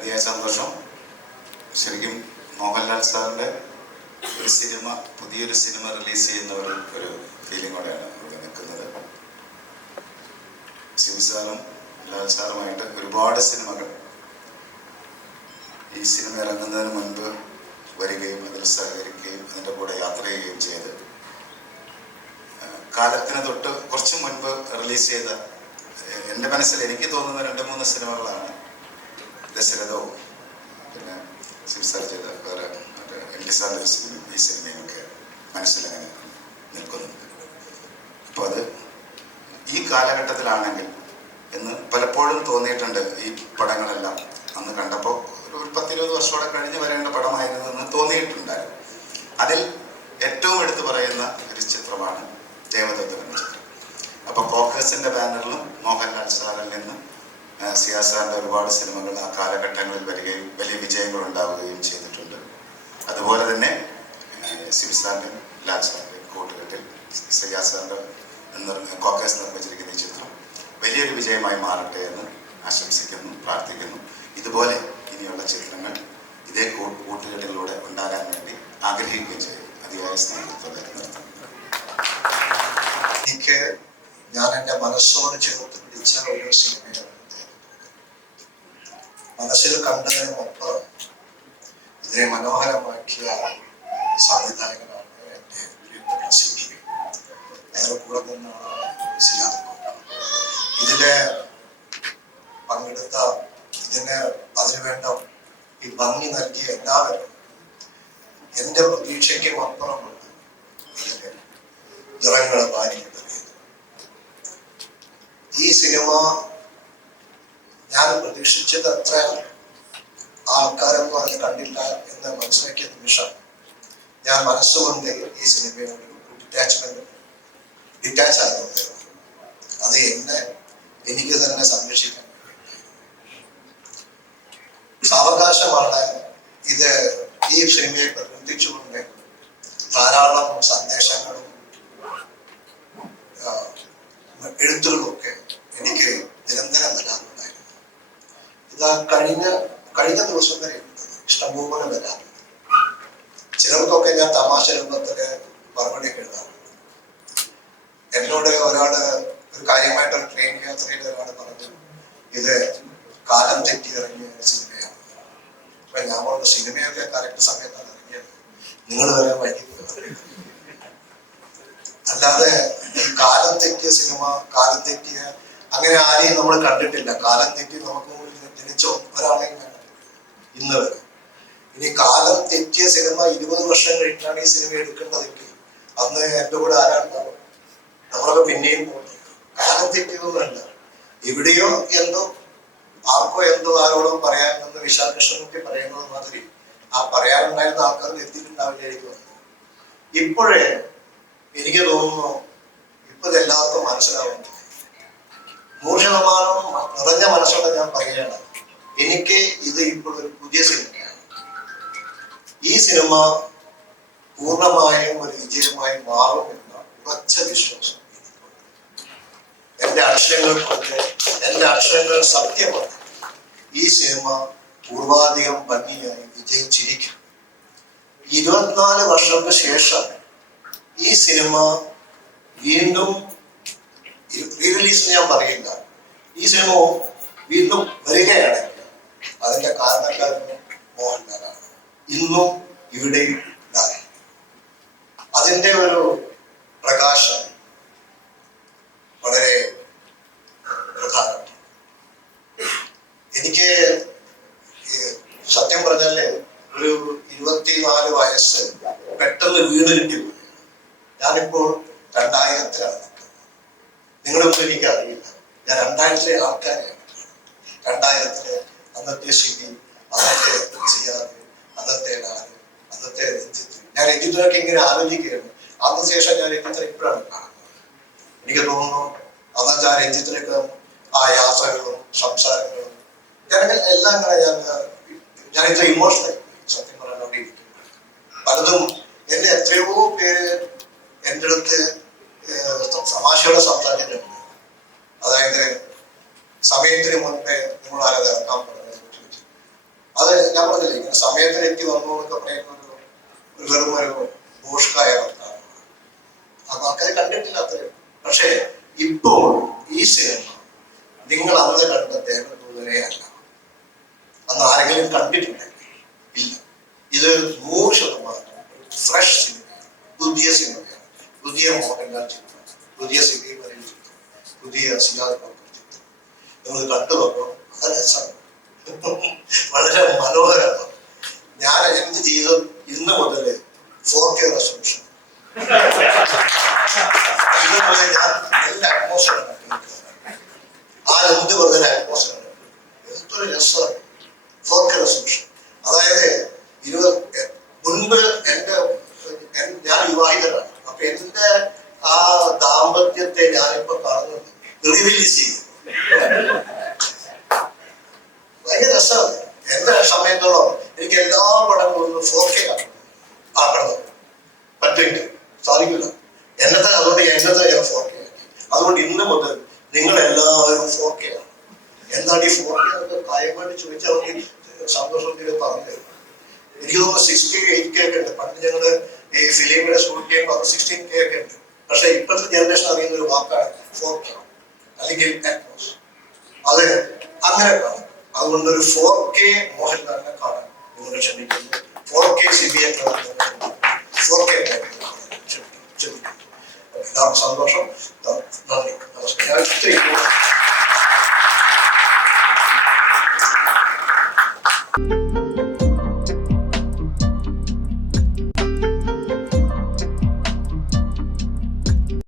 അതിയായ സന്തോഷം. ശരിക്കും മോഹൻലാൽ സാറിന്റെ ഒരു സിനിമ പുതിയൊരു സിനിമ റിലീസ് ചെയ്യുന്ന ഒരു ഒരു ഫീലിങ്ങോടെയാണ് ഇവിടെ നിൽക്കുന്നത്. ശിവ സാറും ലാൽ സാറുമായിട്ട് ഒരുപാട് സിനിമകൾ ഈ സിനിമ ഇറങ്ങുന്നതിന് മുൻപ് വരികയും അതിൽ സഹകരിക്കുകയും അതിന്റെ കൂടെ യാത്ര ചെയ്യുകയും ചെയ്ത്. കാലത്തിന് തൊട്ട് കുറച്ച് മുൻപ് റിലീസ് ചെയ്ത എന്റെ മനസ്സിൽ എനിക്ക് തോന്നുന്ന രണ്ട് മൂന്ന് സിനിമകളാണ് ദശരഥവും പിന്നെ ചെയ്ത വേറെ മറ്റേ എൽ ഡി സാറിന്റെ സിനിമ ഈ സിനിമയൊക്കെ മനസ്സിലങ്ങനെ നിൽക്കുന്നുണ്ട് അപ്പോൾ അത് ഈ കാലഘട്ടത്തിലാണെങ്കിൽ എന്ന് പലപ്പോഴും തോന്നിയിട്ടുണ്ട് ഈ പടങ്ങളെല്ലാം. അന്ന് കണ്ടപ്പോൾ ഒരു പത്തിരുപത് വർഷത്തോടെ കഴിഞ്ഞ് വരേണ്ട പടമായിരുന്നു എന്ന് തോന്നിയിട്ടുണ്ടായിരുന്നു. അതിൽ ഏറ്റവും എടുത്തു പറയുന്ന ഒരു ചിത്രമാണ് ദേവദത്തൻ ചിത്രം. അപ്പോൾ കോക്കസിന്റെ ബാനറിലും മോഹൻലാൽ സാറിൽ നിന്നും ആ, സിയാ ഒരുപാട് സിനിമകൾ ആ കാലഘട്ടങ്ങളിൽ വരികയും വലിയ വിജയങ്ങൾ ഉണ്ടാവുകയും ചെയ്തിട്ടുണ്ട്. അതുപോലെ തന്നെ സിബിസാറിന്റെ സാറിന്റെ ലാൽ സാറിന്റെ കൂട്ടുകെട്ടിൽ സിയാസാറിന്റെ കോക്കേസ് നിർമ്മിച്ചിരിക്കുന്ന ഈ ചിത്രം വലിയൊരു വിജയമായി മാറട്ടെ എന്ന് ആശംസിക്കുന്നു പ്രാർത്ഥിക്കുന്നു. ഇതുപോലെ ഇനിയുള്ള ചിത്രങ്ങൾ ഇതേ കൂട്ടുകെട്ടുകളിലൂടെ ഉണ്ടാകാൻ വേണ്ടി ആഗ്രഹിക്കുകയും ചെയ്യും. അതിയായ സ്നേഹത്തോടെ എനിക്ക് ഞാൻ എന്റെ മനസ്സോട് ചേർത്ത് പിടിച്ച ഒരു സിനിമയാണ്. മനസ്സിൽ കണ്ടതിനും അപ്പുറം ഇതിനെ മനോഹരമാക്കിയ സംവിധായകനാണ് എന്റെ പ്രിയപ്പെട്ട സിബി. ഞങ്ങളുടെ കൂടെ നിന്നാണ് സിയാദ് പങ്കെടുത്ത ഇതിന് അതിനുവേണ്ട ഈ ഭംഗി നൽകിയ എല്ലാവരും എന്റെ പ്രതീക്ഷയ്ക്കും അപ്പുറമുണ്ട് ഇതിന് നിറങ്ങൾ വാരിയിട്ടത് ഈ സിനിമ ഞാൻ പ്രതീക്ഷിച്ചത് അത്ര ആൾക്കാരൊന്നും അതിൽ കണ്ടില്ല എന്ന് മനസ്സിലാക്കിയ നിമിഷം ഞാൻ മനസ്സുകൊണ്ട് ഈ സിനിമയോട് ഡിറ്റാച്ച്മെന്റ് ഡിറ്റാച്ച് ആയതുകൊണ്ട് അത് എന്നെ എനിക്ക് തന്നെ സംരക്ഷിക്കാൻ സാവകാശമാണ് ഇത് ഈ സിനിമയെ പ്രതിനിധിച്ചുകൊണ്ട് ധാരാളം സന്ദേശങ്ങളും എഴുത്തുകളും എഴുത്തുകളൊക്കെ എനിക്ക് നിരന്തരം വരാറുണ്ടായിരുന്നു ഇത് ആ കഴിഞ്ഞ കഴിഞ്ഞ ദിവസം വരെ. ഇഷ്ടംപോലെ വരാറുണ്ട് ചിലർക്കൊക്കെ ഞാൻ തമാശ രൂപത്തിൽ മറുപടിയൊക്കെ എഴുതാറുണ്ട് എന്നോട് ഒരാൾ ഒരു കാര്യമായിട്ടൊരു ട്രെയിൻ യാത്രയിൽ ഒരാൾ പറഞ്ഞു ഇത് കാലം തെറ്റി ഇറങ്ങിയ സിനിമയാണ് അപ്പൊ ഞാൻ പറഞ്ഞു സിനിമയൊക്കെ കറക്റ്റ് സമയത്താണ് ഇറങ്ങിയത് നിങ്ങൾ വരെ വൈകി പോയി." അല്ലാതെ ഈ കാലം തെറ്റിയ സിനിമ കാലം തെറ്റിയ അങ്ങനെ ആരെയും നമ്മൾ കണ്ടിട്ടില്ല കാലം തെറ്റി നമുക്ക് ജനിച്ച ഒരാളെയും കണ്ടിട്ടില്ല. ഇന്ന് വരെ. ഇനി കാലം തെറ്റിയ സിനിമ ഇരുപത് വർഷം കഴിഞ്ഞാണ് ഈ സിനിമ എടുക്കേണ്ടതെങ്കിൽ അന്ന് എന്റെ കൂടെ ആരാണ്ടാവും? നമ്മളൊക്കെ പിന്നെയും പോകും കാലം തെറ്റിയതൊന്നുമല്ല. എവിടെയോ എന്തോ ആർക്കോ എന്തോ ആരോടും പറയാനെന്ന് വിശാൽ കൃഷ്ണൻകുട്ടി പറയുന്നത് മാതിരി ആ പറയാനുണ്ടായിരുന്ന ആൾക്കാർ എത്തിയിട്ടുണ്ടാവില്ലായിരിക്കും ഇപ്പോഴേ എനിക്ക് തോന്നുന്നു ഇപ്പൊ എല്ലാവർക്കും മനസ്സിലാവുന്നു നൂറ് നിറഞ്ഞ മനസ്സോടെ ഞാൻ പറയുകയാണ്. എനിക്ക് ഇത് ഇപ്പോൾ ഒരു പുതിയ സിനിമയാണ്. ഈ സിനിമ പൂർണമായും ഒരു വിജയമായി മാറുമെന്ന ഉറച്ച വിശ്വാസം. എന്റെ അക്ഷരങ്ങൾ കൊണ്ട് എന്റെ അക്ഷരങ്ങൾ സത്യമാണ് ഈ സിനിമ പൂർവാധികം ഭംഗിയായി വിജയിച്ചിരിക്കും. ഇരുപത്തിനാല് വർഷങ്ങൾക്ക് ശേഷം ഈ സിനിമ വീണ്ടും റീ റിലീസ് ഞാൻ പറയില്ല ഈ സിനിമ വീണ്ടും വരികയാണെങ്കിൽ അതിന്റെ കാരണക്കാരനും മോഹൻലാലാണ്. ഇന്നും ഇവിടെ അതിന്റെ ഒരു പ്രകാശം വളരെ പ്രധാനമാണ്. എനിക്ക് സത്യം പറഞ്ഞാൽ ഒരു ഇരുപത്തിനാല് വയസ്സ് പെട്ടെന്ന് വീട് കിട്ടി ഞാനിപ്പോൾ രണ്ടായിരത്തിലാണ് നിൽക്കുന്നത്. നിങ്ങളൊന്നും എനിക്ക് അറിയില്ല ഞാൻ രണ്ടായിരത്തിലെ ആൾക്കാരെയാണ് രണ്ടായിരത്തിലെ അന്നത്തെ ശിവി അന്നത്തെ സിയാദ് അന്നത്തെ നാട് അന്നത്തെ രഞ്ജിത്ത്. ഞാൻ രഞ്ജിത്തിനൊക്കെ ഇങ്ങനെ ആലോചിക്കുകയാണ് അതിനുശേഷം ശേഷം ഞാൻ രഞ്ജിത്തിനെ ഇപ്പോഴാണ് കാണുന്നത്. എനിക്ക് തോന്നുന്നു അന്നത്തെ ആ രഞ്ജിത്തിനൊക്കെ ആ യാത്രകളും സംസാരങ്ങളും ഞാൻ എല്ലാം കൂടെ ഞാൻ ഞാൻ ഇത്ര ഇമോഷണൽ സത്യം പറയാൻ ഇരിക്കുന്നു. പലതും എന്നെ എത്രയോ പേര് എന്റെ അടുത്ത് തമാശയോടെ സംസാരിച്ചിട്ടുണ്ട്. അതായത് സമയത്തിന് മുൻപേ നിങ്ങൾ ആരത് ഇറക്കാൻ പറഞ്ഞു ഞാൻ പറഞ്ഞില്ലേ ഇങ്ങനെ സമയത്തിന് എത്തി വന്നു എന്നൊക്കെ പറയുന്ന ഒരു വെറും ഒരു ബോഷ്കായ വർത്താനം അത് ആൾക്കാർ കണ്ടിട്ടില്ല അത്രയും പക്ഷേ ഇപ്പോൾ ഈ സിനിമ നിങ്ങൾ അന്ന് കണ്ട ദേവദൂതനെയല്ല അന്ന് ആരെങ്കിലും കണ്ടിട്ടുണ്ടെങ്കിൽ ഇല്ല. ഇത് നൂറ് ശതമാനം ഫ്രഷ് സിനിമയാണ് പുതിയ സിനിമയാണ് പുതിയ മോഹൻലാൽ ചിത്രം പുതിയ സിനിമയിൽ പുതിയ സിയാദ് നമ്മൾ കണ്ടു നോക്കൂ വളരെ വളരെ മനോഹരമാണ്. ഞാൻ എന്ത് ചെയ്തു? ഇന്ന് മുതൽ ഫോർ കെ റെസൊല്യൂഷൻ മുതൽ ഞാൻ എല്ലാ ആ ആരെന്ത് പറഞ്ഞാൽ അറ്റ്മോസ്ഫിയർ എന്തൊരു രസമാണ്. ഫോർ കെ റെസൊല്യൂഷൻ അതായത് ഇരുപത് മുൻപ് എന്റെ എൻ- ഞാൻ വിവാഹിതനാണ് അപ്പൊ എന്റെ ആ ദാമ്പത്യത്തെ ഞാനിപ്പോ കാണുന്നത് റിവീൽ ചെയ്യും ഭയങ്കര രസമാണ് എന്റെ സമയത്തോളം എനിക്ക് എല്ലാ പടങ്ങളും ഫോർ കെ ആക്കണം. പറ്റില്ല. സാധിക്കില്ല. എന്നത്തെ അതുകൊണ്ട് എന്നത്തെ ഞാൻ ഫോർ കെ ആക്കി. അതുകൊണ്ട് ഇന്ന് മുതൽ നിങ്ങൾ എല്ലാവരും ഫോർ കെ ആണ്. എന്താണ് ഈ ഫോർ കെ എന്നൊക്കെ കാര്യമായിട്ട് ചോദിച്ചാൽ അവർക്ക് സന്തോഷത്തിൽ പറഞ്ഞു എനിക്ക് തോന്നുന്നു സിക്സ്റ്റി എയ്റ്റ് കെ ഒക്കെ ഉണ്ട്. പണ്ട് ഞങ്ങൾ ഈ ഫിലിമിന്റെ ഷൂട്ട് ചെയ്യുമ്പോൾ സിക്സ്റ്റീൻ കെ ഒക്കെ ഉണ്ട്. പക്ഷെ ഇപ്പോഴത്തെ ജനറേഷൻ അറിയുന്ന ഒരു വാക്കാണ് ഫോർ കെ അല്ലെങ്കിൽ അറ്റ്മോസ് അത്. അങ്ങനെ കാണും. അതുകൊണ്ട് ഒരു ഫോർ കെ മോഹൻലാലിനെ കാണാൻ aprovechamiento. ¿no? ¿Por qué sirvía ¿Por qué?